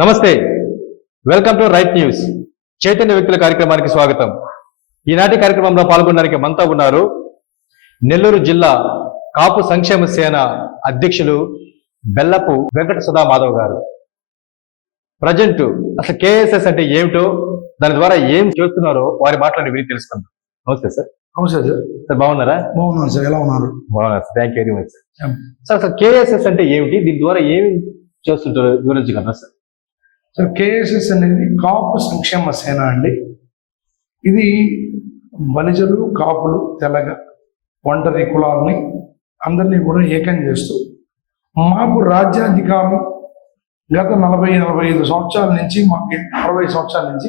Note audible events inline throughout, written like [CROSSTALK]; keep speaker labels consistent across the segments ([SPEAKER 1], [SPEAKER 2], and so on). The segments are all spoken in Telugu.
[SPEAKER 1] నమస్తే. Welcome to Right News. Chaitanya వ్యక్తుల కార్యక్రమానికి స్వాగతం. ఈనాటి కార్యక్రమంలో పాల్గొనడానికి మనతో ఉన్నారు నెల్లూరు జిల్లా కాపు సంక్షేమ సేన అధ్యక్షులు బెల్లపు వెంకట సుధా మాధవ్ గారు. ప్రజెంట్ అసలు కేఎస్ఎస్ అంటే ఏమిటో దాని ద్వారా ఏం చేస్తున్నారో వారి మాటలను విని తెలుసుకుందాం. నమస్తే సార్.
[SPEAKER 2] నమస్తే సార్.
[SPEAKER 1] సార్ బాగున్నారా?
[SPEAKER 2] బాగున్నాను సార్. ఎలా ఉన్నారు?
[SPEAKER 1] బాగున్నారు thank you very much sir. Sir అసలు కేఎస్ఎస్ అంటే ఏమిటి? దీని ద్వారా ఏమి చేస్తుంటారో? వివరించగలరా సార్?
[SPEAKER 2] సార్ కేఎస్ఎస్ అనేది కాపు సంక్షేమ సేన అండి ఇది బలిజలు కాపులు తెలగ ఒంటరి కులాలని అందరినీ కూడా ఏకం చేస్తూ మాకు రాజ్యాధికారం గత నలభై నలభై ఐదు సంవత్సరాల నుంచి మాకు అరవై సంవత్సరాల నుంచి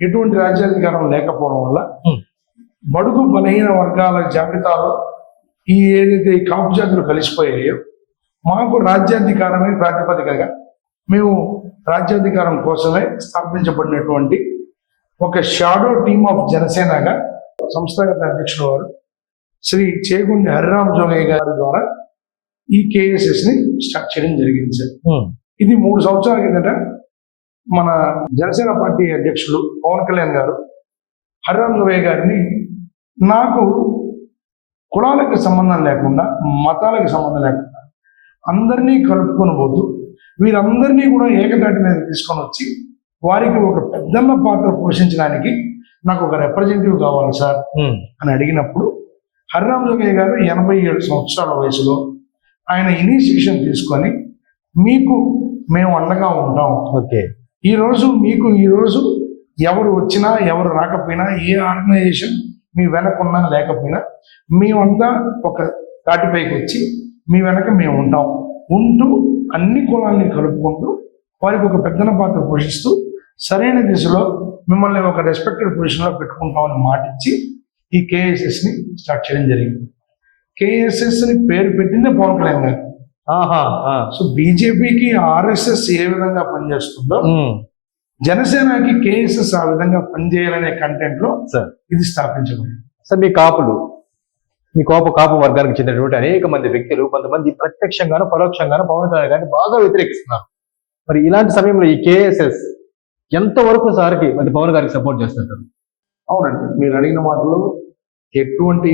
[SPEAKER 2] ఎటువంటి రాజ్యాధికారం లేకపోవడం వల్ల. బడుగు బలహీన వర్గాల జాబితాలో ఈ ఏదైతే ఈ కాపు జాతులు కలిసిపోయాయో మాకు రాజ్యాధికారమే ప్రాతిపదికగా మేము రాజ్యాధికారం కోసమే స్థాపించబడినటువంటి ఒక షాడో టీమ్ ఆఫ్ జనసేనగా సంస్థాగత అధ్యక్షుడు వారు శ్రీ చేగుండి హరిరామ్ జోగయ్య గారి ద్వారా ఈ కేఎస్ఎస్ని స్టార్ట్ చేయడం జరిగింది సార్. ఇది మూడు సంవత్సరాల కిందట మన జనసేన పార్టీ అధ్యక్షులు పవన్ కళ్యాణ్ గారు హరిరామ్ జోగయ్య గారిని నాకు కులాలకు సంబంధం లేకుండా మతాలకు సంబంధం లేకుండా అందరినీ కలుపుకొని పోతూ వీరందరినీ కూడా ఏకతాటి మీద తీసుకొని వచ్చి వారికి ఒక పెద్దన్న పాత్ర పోషించడానికి నాకు ఒక రిప్రజెంటేటివ్ కావాలి సార్ అని అడిగినప్పుడు హరిరామ్ జోగయ్య గారు ఎనభై ఏడు సంవత్సరాల వయసులో ఆయన ఇనిషియేషన్ తీసుకొని మీకు మేము అండగా ఉంటాం.
[SPEAKER 1] ఓకే.
[SPEAKER 2] ఈ రోజు మీకు ఈ రోజు ఎవరు వచ్చినా ఎవరు రాకపోయినా ఏ ఆర్గనైజేషన్ మీ వెనకున్నా లేకపోయినా మేమంతా ఒక తాటిపైకి వచ్చి మీ వెనక మేము ఉంటాం. ఉంటూ అన్ని కులాల్ని కలుపుకుంటూ వారికి ఒక పెద్దన పాత్ర పోషిస్తూ సరైన దిశలో మిమ్మల్ని ఒక రెస్పెక్టెడ్ పొజిషన్లో పెట్టుకుంటామని మాటిచ్చి ఈ కేఎస్ఎస్ని స్టార్ట్ చేయడం జరిగింది కేఎస్ఎస్ని పేరు పెట్టిందే పవన్ కళ్యాణ్ గారు. సో బీజేపీకి ఆర్ఎస్ఎస్ ఏ విధంగా పనిచేస్తుందో. జనసేనకి కేఎస్ఎస్ ఆ విధంగా పనిచేయాలనే కంటెంట్లో
[SPEAKER 1] సార్
[SPEAKER 2] ఇది స్థాపించబడింది
[SPEAKER 1] సార్ మీ కాపులు మీ కోప కాపు వర్గానికి చెందినటువంటి అనేక మంది వ్యక్తులు కొంతమంది ప్రత్యక్షంగాను పరోక్షంగాను పవన్ కళ్యాణ్ గారిని బాగా వ్యతిరేకిస్తున్నారు. మరి ఇలాంటి సమయంలో ఈ కేఎస్ఎస్ ఎంతవరకు సార్కి మరి పవన్ గారికి సపోర్ట్ చేస్తుంటారు
[SPEAKER 2] అవునండి. మీరు అడిగిన మాటలు ఎటువంటి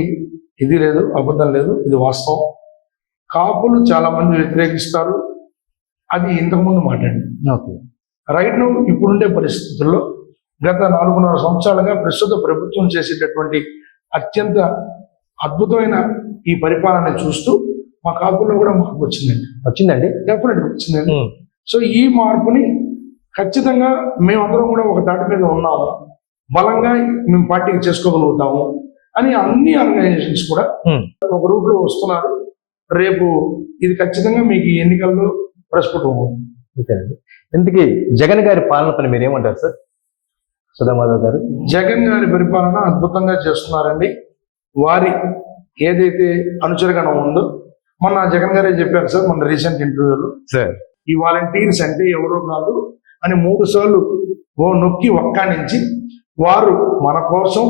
[SPEAKER 2] ఇది లేదు అబద్ధం లేదు ఇది వాస్తవం. కాపులు చాలా మంది వ్యతిరేకిస్తారు. అది ఇంతకుముందు మాట్లాడి
[SPEAKER 1] ఓకే.
[SPEAKER 2] రైట్ను ఇప్పుడుండే పరిస్థితుల్లో గత నాలుగున్నర సంవత్సరాలుగా ప్రస్తుత ప్రభుత్వం చేసేటటువంటి అత్యంత అద్భుతమైన ఈ పరిపాలన చూస్తూ మా కాపుల్లో కూడా మార్పు వచ్చిందండి.
[SPEAKER 1] వచ్చిందండి?
[SPEAKER 2] డెఫినెట్ వచ్చిందండి. సో ఈ మార్పుని ఖచ్చితంగా మేమందరం కూడా ఒక తాటి మీద ఉన్నాము. బలంగా మేము పార్టీకి చేసుకోగలుగుతాము అని అన్ని ఆర్గనైజేషన్స్ కూడా. ఒక రూట్లో వస్తున్నారు. రేపు ఇది ఖచ్చితంగా మీకు ఈ ఎన్నికల్లో ప్రస్ఫుటం
[SPEAKER 1] ఇంతకీ జగన్ గారి పాలన పని మీరు ఏమంటారు సార్? సుధామాధవ్ గారు?
[SPEAKER 2] జగన్ గారి పరిపాలన అద్భుతంగా చేస్తున్నారండి. వారి ఏదైతే అనుచరగణం ఉందో మొన్న జగన్ గారే చెప్పారు సార్ మన రీసెంట్ ఇంటర్వ్యూలో
[SPEAKER 1] సార్
[SPEAKER 2] ఈ వాలంటీర్స్ అంటే ఎవరో కాదు అని మూడు సార్లు ఓ నొక్కి ఒక్కానించి వారు మన కోసం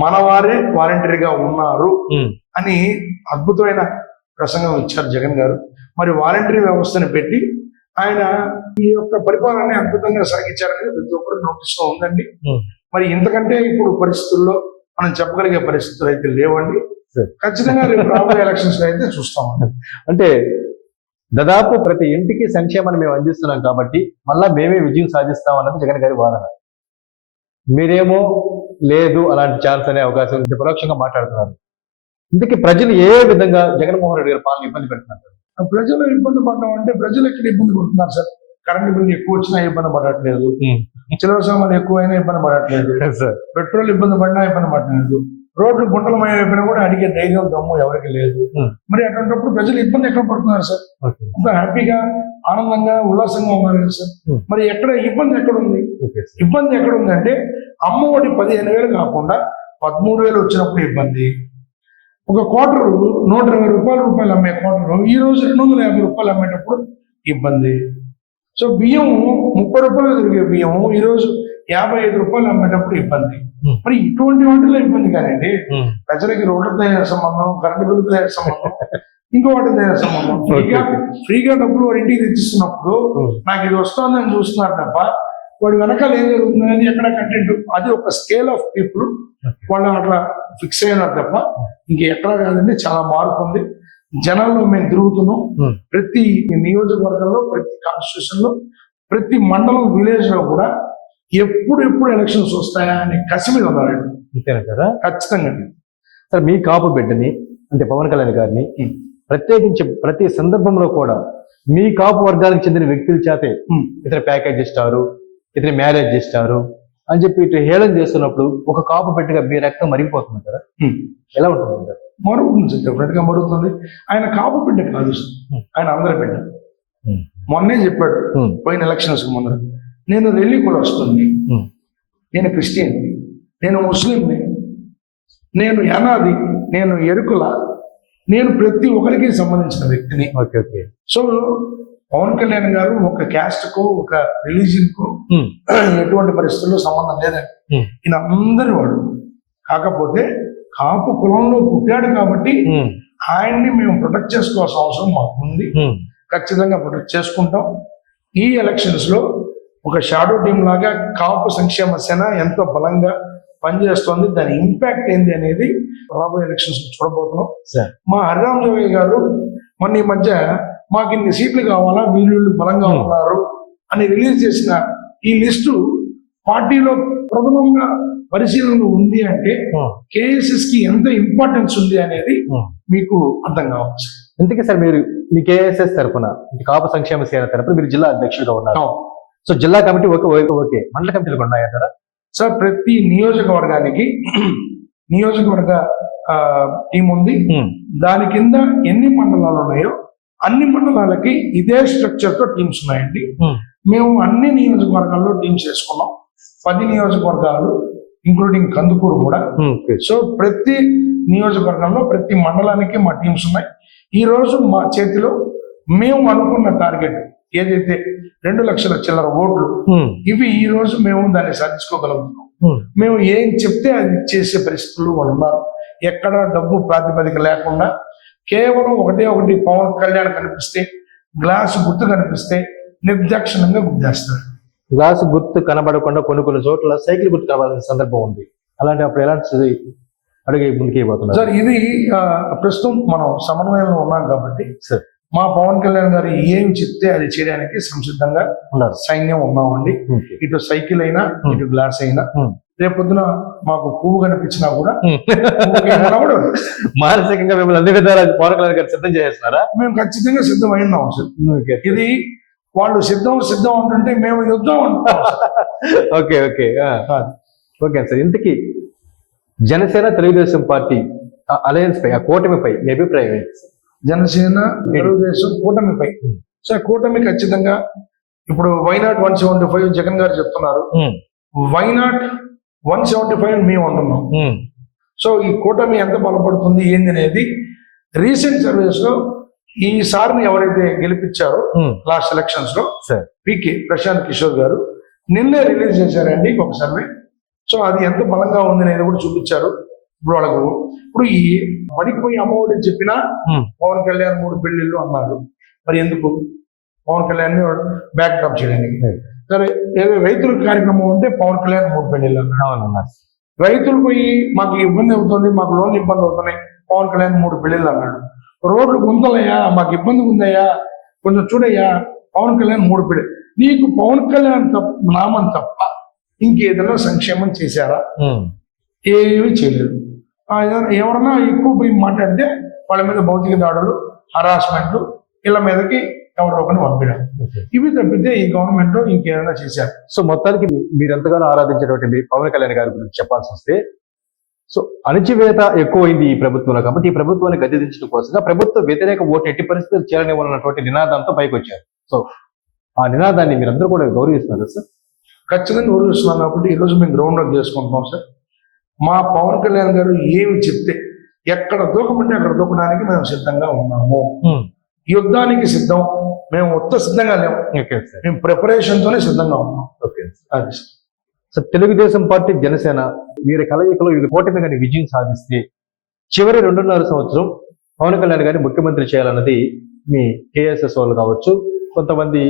[SPEAKER 2] మన వారే వాలంటీర్గా ఉన్నారు. అని అద్భుతమైన ప్రసంగం ఇచ్చారు జగన్ గారు మరి వాలంటీర్ వ్యవస్థను పెట్టి ఆయన ఈ యొక్క పరిపాలనని అద్భుతంగా సాగించారనేది ప్రతి ఒక్కరు నోటీస్లో ఉందండి. మరి ఇంతకంటే ఇప్పుడు పరిస్థితుల్లో మనం చెప్పగలిగే పరిస్థితులు అయితే లేవండి. ఖచ్చితంగా రేపు రాబోయే ఎలక్షన్స్ అయితే చూస్తామండి
[SPEAKER 1] అంటే దాదాపు ప్రతి ఇంటికి సంక్షేమాన్ని మేము అందిస్తున్నాం కాబట్టి మళ్ళా మేమే విజయం సాధిస్తాం అన్నది జగన్ గారి వాదన. మీరేమో లేదు అలాంటి ఛాన్స్ అనే అవకాశం పరోక్షంగా మాట్లాడుతున్నారు. ఇందుకే ప్రజలు ఏ విధంగా జగన్మోహన్ రెడ్డి గారి పాలన ఇబ్బంది పెడుతున్నారు
[SPEAKER 2] ప్రజలు ఇబ్బంది పడడం అంటే ప్రజలు ఎక్కడ ఇబ్బంది పడుతున్నారు సార్? కరెంట్ బిల్లు ఎక్కువ వచ్చినా ఇబ్బంది పడట్లేదు. చిల్లర సామాన్లు ఎక్కువైనా ఇబ్బంది పడట్లేదు. [LAUGHS]
[SPEAKER 1] సార్
[SPEAKER 2] పెట్రోల్ ఇబ్బంది పడినా ఇబ్బంది పడట్లేదు. రోడ్లు గుంటలమైపోయినా కూడా అడిగే ధైర్యం దమ్ము ఎవరికి లేదు.
[SPEAKER 1] Hmm.
[SPEAKER 2] మరి అటువంటిప్పుడు ప్రజలు ఇబ్బంది ఎక్కడ పడుతున్నారు సార్ అంత హ్యాపీగా ఆనందంగా ఉల్లాసంగా ఉన్నారు కదా సార్
[SPEAKER 1] Hmm.
[SPEAKER 2] మరి ఎక్కడ ఇబ్బంది ఎక్కడ ఉంది ఇబ్బంది ఎక్కడ ఉందంటే అమ్మ ఒడి పదిహేను వేలు కాకుండా పదమూడు వేలు వచ్చినప్పుడు ఇబ్బంది. ఒక క్వార్టర్ నూట ఇరవై రూపాయల రూపాయలు అమ్మే క్వార్టర్ ఈ రోజు రెండు వందల యాభై రూపాయలు అమ్మేటప్పుడు ఇబ్బంది. సో బియ్యం ముప్పై రూపాయలు దొరికే బియ్యం ఈ రోజు యాభై ఐదు రూపాయలు అమ్మేటప్పుడు ఇబ్బంది. మరి ఇటువంటి వాటిలో ఇబ్బంది
[SPEAKER 1] ఉమ్.
[SPEAKER 2] ప్రజలకి రోడ్లతో సంబంధం కరెంటు బిల్లుతో సంబంధం ఇంకో వాటి దగ్గర సంబంధం ఫ్రీగా. ఫ్రీగా డబ్బులు వాడి ఇంటికి తెచ్చిస్తున్నప్పుడు. నాకు ఇది వస్తుందని చూస్తున్నారు తప్ప వాడి వెనకాల ఏం జరుగుతుందని ఎక్కడ కంటెంట్ అది ఒక స్కేల్ ఆఫ్ పీపుల్ వాళ్ళు అట్లా ఫిక్స్ అయినారు తప్ప ఇంక ఎక్కడ కాదండి చాలా మార్పు ఉంది జనాల్లో మేము తిరుగుతున్నాం. ప్రతి నియోజకవర్గంలో ప్రతి కాన్స్టిట్యూషన్లో ప్రతి మండలం విలేజ్లో కూడా ఎప్పుడు ఎప్పుడు ఎలక్షన్స్ వస్తాయా అనే కసి మీద ఉన్నారండి
[SPEAKER 1] అంతేనంటారా
[SPEAKER 2] ఖచ్చితంగా.
[SPEAKER 1] సార్ మీ కాపు బిడ్డని అంటే పవన్ కళ్యాణ్ గారిని ప్రత్యేకించి ప్రతి సందర్భంలో కూడా మీ కాపు వర్గానికి చెందిన వ్యక్తుల చేతే. ఇతర ప్యాకేజ్ ఇస్తారు ఇతర మ్యారేజ్ ఇస్తారు అని చెప్పి ఇటు హేళన చేస్తున్నప్పుడు ఒక కాపు బిడ్డగా మీ రక్తం మరిగిపోతుంది కదా. ఎలా ఉంటుంది సార్
[SPEAKER 2] మరుగుతుంది సార్ డెఫినెట్గా మరుగుతుంది ఆయన కాపు బిడ్డ కాదు. ఆయన అందరి బిడ్డ. మొన్నే చెప్పాడు. పోయిన ఎలక్షన్స్ ముందర నేను రెల్లి కూడా వస్తుంది. నేను క్రిస్టియన్ నేను ముస్లింని నేను యనాది నేను ఎరుకుల నేను ప్రతి ఒక్కరికి సంబంధించిన వ్యక్తిని
[SPEAKER 1] okay okay
[SPEAKER 2] so Pavan Kalyan గారు ఒక క్యాస్ట్కు ఒక
[SPEAKER 1] రిలీజియన్కు.
[SPEAKER 2] ఎటువంటి పరిస్థితుల్లో సంబంధం లేదండి. ఈయన అందరి వాడు కాకపోతే కాపు కులంలో పుట్టాడు కాబట్టి. ఆయన్ని మేము ప్రొటెక్ట్ చేసుకోవాల్సిన అవసరం మాకు ఉంది. ఖచ్చితంగా ప్రొటెక్ట్ చేసుకుంటాం ఈ ఎలక్షన్స్లో ఒక షాడో టీం లాగా కాపు సంక్షేమ సేన ఎంతో బలంగా పనిచేస్తోంది దాని ఇంపాక్ట్ ఏంది అనేది రాబోయే ఎలక్షన్స్ చూడబోతున్నాం
[SPEAKER 1] సార్
[SPEAKER 2] మా హరిరామ్ జోగి గారు మొన్న ఈ మధ్య మాకు ఇన్ని సీట్లు కావాలా వీళ్ళు బలంగా. ఉన్నారు అని రిలీజ్ చేసిన ఈ లిస్టు పార్టీలో ప్రథమంగా పరిశీలన ఉంది అంటే. కేఎస్ఎస్కి ఎంత ఇంపార్టెన్స్ ఉంది అనేది. మీకు అర్థం కావచ్చు
[SPEAKER 1] ఇంతకీ సార్ మీరు మీ కేఎస్ఎస్ తరఫున కాపు సంక్షేమ సేన తరఫున మీరు జిల్లా అధ్యక్షుడిగా ఉన్నారు. సో జిల్లా కమిటీ ఓకే ఓకే ఓకే మండల కమిటీలు ఉన్నాయా సార్
[SPEAKER 2] సార్ ప్రతి నియోజకవర్గానికి నియోజకవర్గ టీం ఉంది దాని కింద ఎన్ని మండలాలు ఉన్నాయో అన్ని మండలాలకి ఇదే స్ట్రక్చర్తో టీమ్స్ ఉన్నాయండి. మేము అన్ని నియోజకవర్గాల్లో టీమ్స్ వేసుకున్నాం పది నియోజకవర్గాలు ఇంక్లూడింగ్ కందుకూరు కూడా. సో ప్రతి నియోజకవర్గంలో ప్రతి మండలానికి మా టీమ్స్ ఉన్నాయి. ఈ రోజు మా చేతిలో మేము అనుకున్న టార్గెట్ ఏదైతే రెండు లక్షల చిల్లర ఓట్లు ఇవి ఈ రోజు మేము దాన్ని సాధించుకోగలుగుతున్నాం. మేము ఏం చెప్తే అది చేసే పరిస్థితులు వాళ్ళు ఉన్నారు. ఎక్కడ డబ్బు ప్రాతిపదిక లేకుండా కేవలం ఒకటే ఒకటి పవన్ కళ్యాణ్ కనిపిస్తే గ్లాస్ గుర్తు కనిపిస్తే నిర్దాక్షిణంగా గుద్దేస్తారు
[SPEAKER 1] గ్లాస్ గుర్తు కనబడకుండా కొన్ని కొన్ని చోట్ల సైకిల్ గుర్తు కనబడాల్సిన సందర్భం ఉంది. అలాంటి అప్పుడు ఎలాంటి అడుగు ముందుకు పోతున్నారు
[SPEAKER 2] సార్ ఇది ప్రస్తుతం మనం సమన్వయంలో ఉన్నాం కాబట్టి
[SPEAKER 1] సార్.
[SPEAKER 2] మా పవన్ కళ్యాణ్ గారు ఏం చెప్తే అది చేయడానికి సంసిద్ధంగా
[SPEAKER 1] ఉన్నారు.
[SPEAKER 2] సైన్యం ఉన్నామండి. ఇటు సైకిల్ అయినా. ఇటు గ్లాస్ అయినా. రేపొద్దున మాకు పువ్వు కనిపించినా కూడా
[SPEAKER 1] మానసికంగా మిమ్మల్ని అన్ని విధాలా పవన్ కళ్యాణ్ గారు సిద్ధం చేస్తున్నారా?
[SPEAKER 2] మేము ఖచ్చితంగా సిద్ధం అయినాం సార్. ఇది వాళ్ళు సిద్ధం సిద్ధం అంటుంటే మేము యుద్ధం sir. [LAUGHS]
[SPEAKER 1] Okay okay. Okay sir ఇంతకీ జనసేన తెలుగుదేశం పార్టీ అలయన్స్ పై ఆ కూటమిపై మీ అభిప్రాయం ఏంటి?
[SPEAKER 2] జనసేన తెలుగుదేశం కూటమిపై సార్ కూటమి ఖచ్చితంగా ఇప్పుడు why not one seventy five Jagan గారు చెప్తున్నారు. వైనాట్ వన్ సెవెంటీ ఫైవ్ మేము అంటున్నాం. సో ఈ కూటమి ఎంత బలపడుతుంది ఏంది అనేది రీసెంట్ సర్వేస్లో ఈ సార్ని ఎవరైతే గెలిపించారో లాస్ట్
[SPEAKER 1] ఎలక్షన్స్లో
[SPEAKER 2] పికే ప్రశాంత్ కిషోర్ గారు నిన్నే రిలీజ్ చేశారండి ఒక సర్వే సో అది ఎంత బలంగా ఉంది అనేది కూడా చూపించారు. ఇప్పుడు వాళ్ళకు ఇప్పుడు ఈ బడికి పోయి అమ్మఒడి చెప్పినా
[SPEAKER 1] Hmm.
[SPEAKER 2] పవన్ కళ్యాణ్ మూడు పెళ్ళిళ్ళు అన్నారు. మరి ఎందుకు? పవన్ కళ్యాణ్ బ్యాక్ డ్రాప్ చేయడానికి. సరే. ఏదో రైతుల కార్యక్రమం ఉంటే పవన్ కళ్యాణ్ మూడు పెళ్ళిళ్ళు అన్నారు. రైతులు పోయి మాకు ఇబ్బంది అవుతుంది మాకు లోన్ ఇబ్బంది అవుతున్నాయి పవన్ కళ్యాణ్ మూడు పెళ్ళిళ్ళు అన్నాడు. రోడ్లు గుంతలయ్యా మాకు ఇబ్బంది ఉందయ్యా కొంచెం చూడయ్యా పవన్ కళ్యాణ్ మూడు పెళ్ళి నీకు పవన్ కళ్యాణ్ తప్ప నామం తప్ప ఇంకేదైనా సంక్షేమం చేశారా? ఏమీ చేయలేదు. ఎవరన్నా ఎక్కువ పోయి మాట్లాడితే వాళ్ళ మీద భౌతిక దాడులు హరాస్మెంట్లు వీళ్ళ మీదకి ఎవరో ఒకరిని పంపించడం ఇవి తప్పితే ఈ గవర్నమెంట్ ఇంకేదైనా చేశారు.
[SPEAKER 1] సో మొత్తానికి మీరు ఎంతగానో ఆరాధించేటువంటి మీ పవన్ కళ్యాణ్ గారి గురించి చెప్పాల్సి వస్తే సో అణచివేత ఎక్కువైంది ఈ ప్రభుత్వంలో కాబట్టి ఈ ప్రభుత్వాన్ని గద్దెదించడం కోసంగా ప్రభుత్వ వ్యతిరేక ఓటు ఎట్టి పరిస్థితులు చేరనివ్వాలన్నటువంటి నినాదంతో పైకి వచ్చారు సో ఆ నినాదాన్ని మీరందరూ కూడా గౌరవిస్తున్నారు సార్?
[SPEAKER 2] ఖచ్చితంగా ఊరుస్తున్నాం కాబట్టి ఈరోజు మేము గ్రౌండ్ వర్క్ చేసుకుంటున్నాం సార్. మా పవన్ కళ్యాణ్ గారు ఏమి చెప్తే ఎక్కడ దూకమంటే అక్కడ దూకడానికి మేము సిద్ధంగా ఉన్నాము. యుద్ధానికి సిద్ధం. మేము ఉత్త సిద్ధంగా లేము.
[SPEAKER 1] Okay sir.
[SPEAKER 2] మేము ప్రిపరేషన్ తోనే సిద్ధంగా ఉన్నాం.
[SPEAKER 1] ఓకే
[SPEAKER 2] అది sir.
[SPEAKER 1] So Telugu Desam party Janasena వీరి కలయికలో ఇది కూటమి కానీ విజయం సాధిస్తే చివరి రెండున్నర సంవత్సరం పవన్ కళ్యాణ్ గారిని ముఖ్యమంత్రి చేయాలన్నది మీ కేఎస్ఎస్ వాళ్ళు కావచ్చు కొంతమంది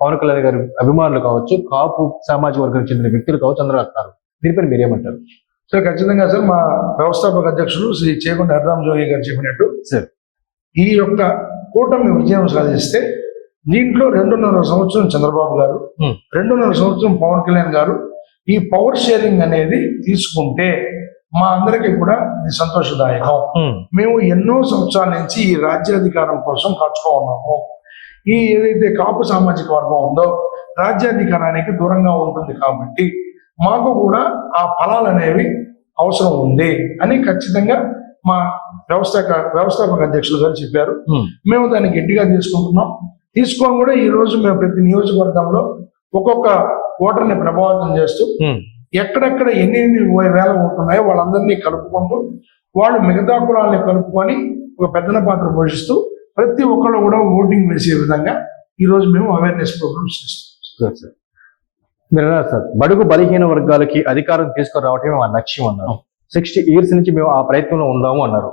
[SPEAKER 1] పవన్ కళ్యాణ్ గారి అభిమానులు కావచ్చు కాపు సామాజిక వర్గానికి చెందిన వ్యక్తులు కావచ్చు అందరూ అంటున్నారు దీనిపై మీరేమంటారు?
[SPEAKER 2] సార్ ఖచ్చితంగా సార్ మా వ్యవస్థాపక అధ్యక్షులు శ్రీ చేకొండ హరిరామ్ జోగి గారు చెప్పినట్టు
[SPEAKER 1] సార్.
[SPEAKER 2] ఈ యొక్క కూటమి విజయం సాధిస్తే దీంట్లో రెండున్నర సంవత్సరం చంద్రబాబు గారు. రెండున్నర సంవత్సరం పవన్ కళ్యాణ్ గారు ఈ పవర్ షేరింగ్ అనేది తీసుకుంటే మా అందరికీ కూడా ఇది సంతోషదాయకం. మేము ఎన్నో సంవత్సరాల నుంచి ఈ రాజ్యాధికారం కోసం ఖర్చుకో ఉన్నాము ఈ ఏదైతే కాపు సామాజిక వర్గం ఉందో రాజ్యాధికారానికి దూరంగా ఉంటుంది కాబట్టి మాకు కూడా ఆ ఫలాలు అనేవి అవసరం ఉంది అని ఖచ్చితంగా మా వ్యవస్థాపక వ్యవస్థాపక అధ్యక్షులు గారు చెప్పారు. మేము దాన్ని గట్టిగా తీసుకుంటున్నాం. తీసుకొని కూడా ఈ రోజు మేము ప్రతి నియోజకవర్గంలో ఒక్కొక్క ఓటర్ని ప్రభావితం చేస్తూ ఎక్కడెక్కడ ఎన్ని ఎన్ని వేల ఉంటున్నాయో వాళ్ళందరినీ కలుపుకుంటూ వాళ్ళు మిగతా కులాలని కలుపుకొని ఒక పెద్దన పాత్ర పోషిస్తూ ప్రతి ఒక్కళ్ళు కూడా ఓటింగ్ వేసే విధంగా ఈ రోజు మేము అవేర్నెస్ ప్రోగ్రామ్స్ చేస్తాం
[SPEAKER 1] సార్ సార్ మీరు సార్ బడుగు బలహీన వర్గాలకి అధికారం తీసుకురావటమే మా లక్ష్యం అన్నారు. సిక్స్టీ ఇయర్స్ నుంచి మేము ఆ ప్రయత్నంలో ఉందాము అన్నారు.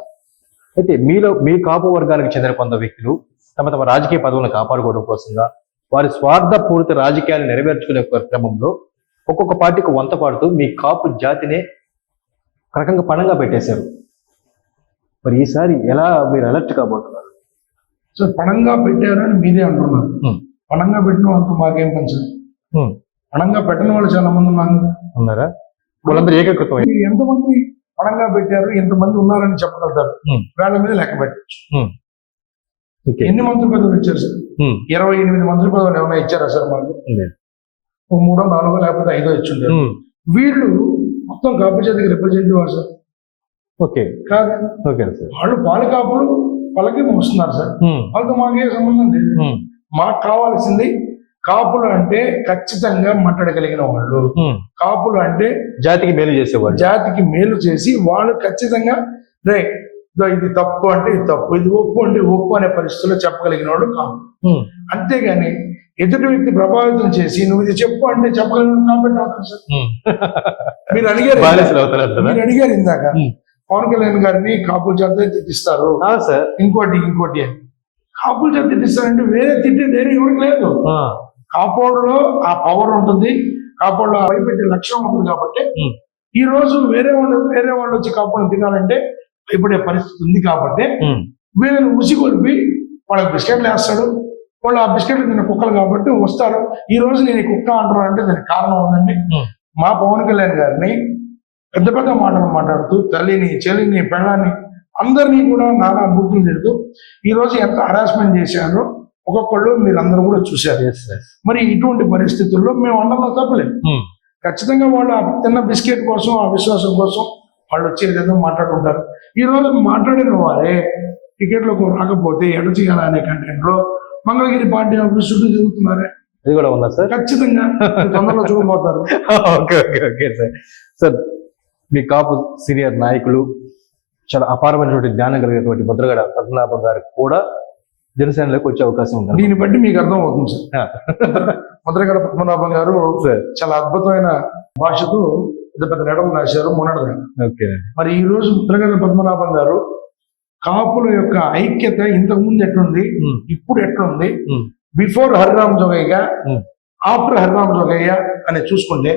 [SPEAKER 1] అయితే మీలో మీ కాపు వర్గానికి చెందిన కొంత వ్యక్తులు తమ తమ రాజకీయ పదవులను కాపాడుకోవడం కోసంగా వారి స్వార్థపూరిత రాజకీయాలు నెరవేర్చుకునే క్రమంలో ఒక్కొక్క పార్టీకి వంత పాడుతూ మీ కాపు జాతినే రకంగా పణంగా పెట్టేశారు. మరి ఈసారి ఎలా మీరు అలర్ట్ కాబోతున్నారు?
[SPEAKER 2] సో పణంగా పెట్టారు అని మీరే అంటున్నారు. పణంగా పెట్టిన వాళ్ళతో మాకేం పని సార్. పణంగా పెట్టిన వాళ్ళు చాలా మంది ఉన్నారు.
[SPEAKER 1] ఉన్నారా? వాళ్ళందరూ ఏకీకృతం
[SPEAKER 2] ఎంతమంది పణంగా పెట్టారు ఎంతమంది ఉన్నారని చెప్పగలుగుతారు. వేల మీద లెక్క పెట్టచ్చు. ఎన్ని మంత్రి పదవులు ఇచ్చారు సార్? ఇరవై ఎనిమిది మంత్రి పదవులు ఏమైనా ఇచ్చారా సార్ మాకు? ఓ మూడో నాలుగో లేకపోతే ఐదో ఇచ్చిండారు వీళ్ళు మొత్తం కాపు జాతికి రిప్రజెంటేటివ్ సార్.
[SPEAKER 1] ఓకే.
[SPEAKER 2] కాదు.
[SPEAKER 1] Okay sir.
[SPEAKER 2] వాళ్ళు పాలు కాపులు వాళ్ళకి వస్తున్నారు సార్. వాళ్ళతో మాకే సంబంధం లేదు. మాకు కావాల్సింది కాపులు అంటే ఖచ్చితంగా మాట్లాడగలిగిన వాళ్ళు. కాపులు అంటే
[SPEAKER 1] జాతికి మేలు చేసేవాళ్ళు.
[SPEAKER 2] జాతికి మేలు చేసి వాళ్ళు ఖచ్చితంగా రే ఇదో తప్పు అంటే ఇది తప్పు. ఇది ఒప్పు అంటే ఒప్పు అనే పరిస్థితుల్లో చెప్పగలిగిన వాళ్ళు కాపు అంతేగాని ఎదుటి వ్యక్తి ప్రభావితం చేసి నువ్వు ఇది చెప్పు అంటే చెప్పగలిగిన కాబట్టి మీరు అడిగారు మీరు అడిగారు ఇందాక. పవన్ కళ్యాణ్ గారిని కాపుల చేత తిట్టిస్తారు. ఇంకోటి ఇంకోటి. అని కాపుల చేత తిట్టిస్తారంటే వేరే తిట్టే ధైర్యం ఎవరికి లేదు. కాపోడులో ఆ పవర్ ఉంటుంది. కాపోడులో భయపెట్టే లక్ష్యం ఉంటుంది కాబట్టి. ఈ రోజు వేరే వాళ్ళు వేరే వాళ్ళు వచ్చి కాపులను తినాలంటే భయపడే పరిస్థితి ఉంది కాబట్టి వీళ్ళని ఉసిగొలిపి వాళ్ళకి బిస్కెట్లు వేస్తాడు. వాళ్ళు ఆ బిస్కెట్లు తిన్న కుక్కలు కాబట్టి వస్తారు. ఈ రోజు నేను ఈ కుక్క అంటున్నాను అంటే దానికి కారణం ఉందండి. మా పవన్ కళ్యాణ్ గారిని పెద్ద పెద్ద మాటలు మాట్లాడుతూ తల్లిని చెల్లిని పెళ్ళాన్ని అందరినీ కూడా నానా బుద్ధులు తిడుతూ ఈ రోజు ఎంత హరాస్మెంట్ చేశారో ఒక్కొక్కళ్ళు మీరందరూ కూడా చూశారు. మరి ఇటువంటి పరిస్థితుల్లో మేము అండంలో తప్పలేదు. ఖచ్చితంగా వాళ్ళు ఆ తిన్న బిస్కెట్ కోసం ఆ విశ్వాసం కోసం వాళ్ళు వచ్చి ఏదేదో మాట్లాడుకుంటారు. ఈ రోజు మాట్లాడిన వారే టికెట్లకు రాకపోతే ఎడ చేయాలి అనే కంటెంట్లో మంగళగిరి పార్టీ ఆఫీస్ చుట్టూ తిరుగుతున్నారే.
[SPEAKER 1] ఇది కూడా ఉందా సార్?
[SPEAKER 2] ఖచ్చితంగా. తొందరలో చూడబోతారు.
[SPEAKER 1] Okay okay okay sir. Sir మీ కాపు సీనియర్ నాయకులు చాలా అపారమైనటువంటి జ్ఞానం కలిగినటువంటి ముద్రగడ పద్మనాభం గారికి కూడా జనసేనలోకి వచ్చే అవకాశం ఉంది?
[SPEAKER 2] దీన్ని బట్టి మీకు అర్థం అవుతుంది సార్ ముద్రగడ పద్మనాభం గారు చాలా అద్భుతమైన భాషతో పెద్ద పెద్ద నడవలు రాశారు మొన్నటి
[SPEAKER 1] ఓకే.
[SPEAKER 2] మరి ఈ రోజు ముద్రగడ పద్మనాభం గారు కాపుల యొక్క ఐక్యత ఇంతకు ముందు ఎట్లుంది? ఇప్పుడు ఎట్లుంది? బిఫోర్ హరిరామ్ జోగయ్య. ఆఫ్టర్ హరిరామ్ జోగయ్య అని చూసుకుంటే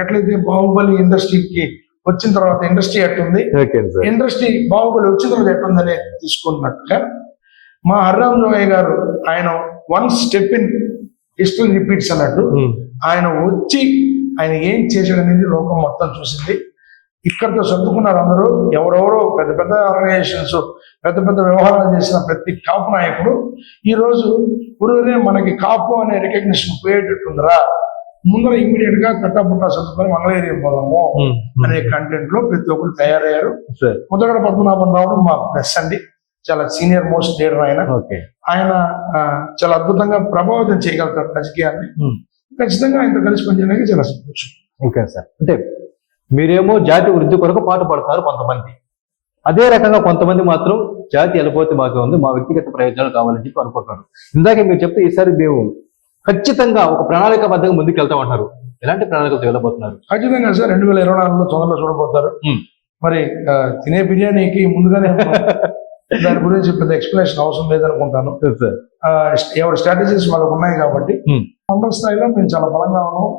[SPEAKER 2] ఎట్లయితే బాహుబలి ఇండస్ట్రీకి వచ్చిన తర్వాత ఇండస్ట్రీ ఎట్లుంది? ఇండస్ట్రీ బాహుబలి వచ్చిన తర్వాత ఎట్లుందని తీసుకున్నట్టుగా మా హరిరామ్ జోగయ్య గారు ఆయన one step in history repeats అన్నట్టు ఆయన వచ్చి ఆయన ఏం చేశాడు అనేది లోకం మొత్తం చూసింది. ఇక్కడితో సర్దుకున్నారు అందరూ. ఎవరెవరో పెద్ద పెద్ద ఆర్గనైజేషన్స్ పెద్ద పెద్ద వ్యవహారాలు చేసిన ప్రతి కాపు నాయకుడు. ఈ రోజు గురువునే మనకి కాపు అనే రికగ్నిషన్ పోయేటట్టుందిరా ముందర ఇమ్మీడియట్గా కట్టాపుట్టా సర్దుకొని మంగళగిరి పోదాము అనే కంటెంట్లో ప్రతి ఒక్కరు తయారయ్యారు. ముద్దగడ పద్మనాభం రావడం మా ప్లస్ అండి. చాలా సీనియర్ మోస్ట్ లీడర్ ఆయన.
[SPEAKER 1] ఓకే.
[SPEAKER 2] ఆయన చాలా అద్భుతంగా ప్రభావితం చేయగలుగుతారు రాజకీయాన్ని. ఖచ్చితంగా ఆయనతో కలిసి పనిచేయడానికి చాలా సంతోషం.
[SPEAKER 1] Okay sir. అంటే మీరేమో జాతి వృద్ధి కొరకు పాటు పడతారు కొంతమంది. అదే రకంగా కొంతమంది మాత్రం జాతి వెళ్ళిపోతే బాగా ఉంది మా వ్యక్తిగత ప్రయోజనాలు కావాలని చెప్పి అనుకుంటున్నారు. ఇందాకే మీరు చెప్తే ఈసారి మేము ఖచ్చితంగా ఒక ప్రణాళికబద్ధంగా ముందుకు వెళ్తామంటారు ఎలాంటి ప్రణాళికలతో వెళ్ళబోతున్నారు
[SPEAKER 2] ఖచ్చితంగా సార్ రెండు వేల ఇరవై నాలుగులో తొందరలో చూడబోతారు. మరి తినే బిర్యానీకి ముందుగానే [LAUGHS] దాని గురించి పెద్ద ఎక్స్ప్లెనేషన్ అవసరం లేదనుకుంటాను. ఎవరి స్ట్రాటజీస్ మనకు ఉన్నాయి కాబట్టి. మండల స్థాయిలో మేము చాలా బలంగా ఉన్నాం.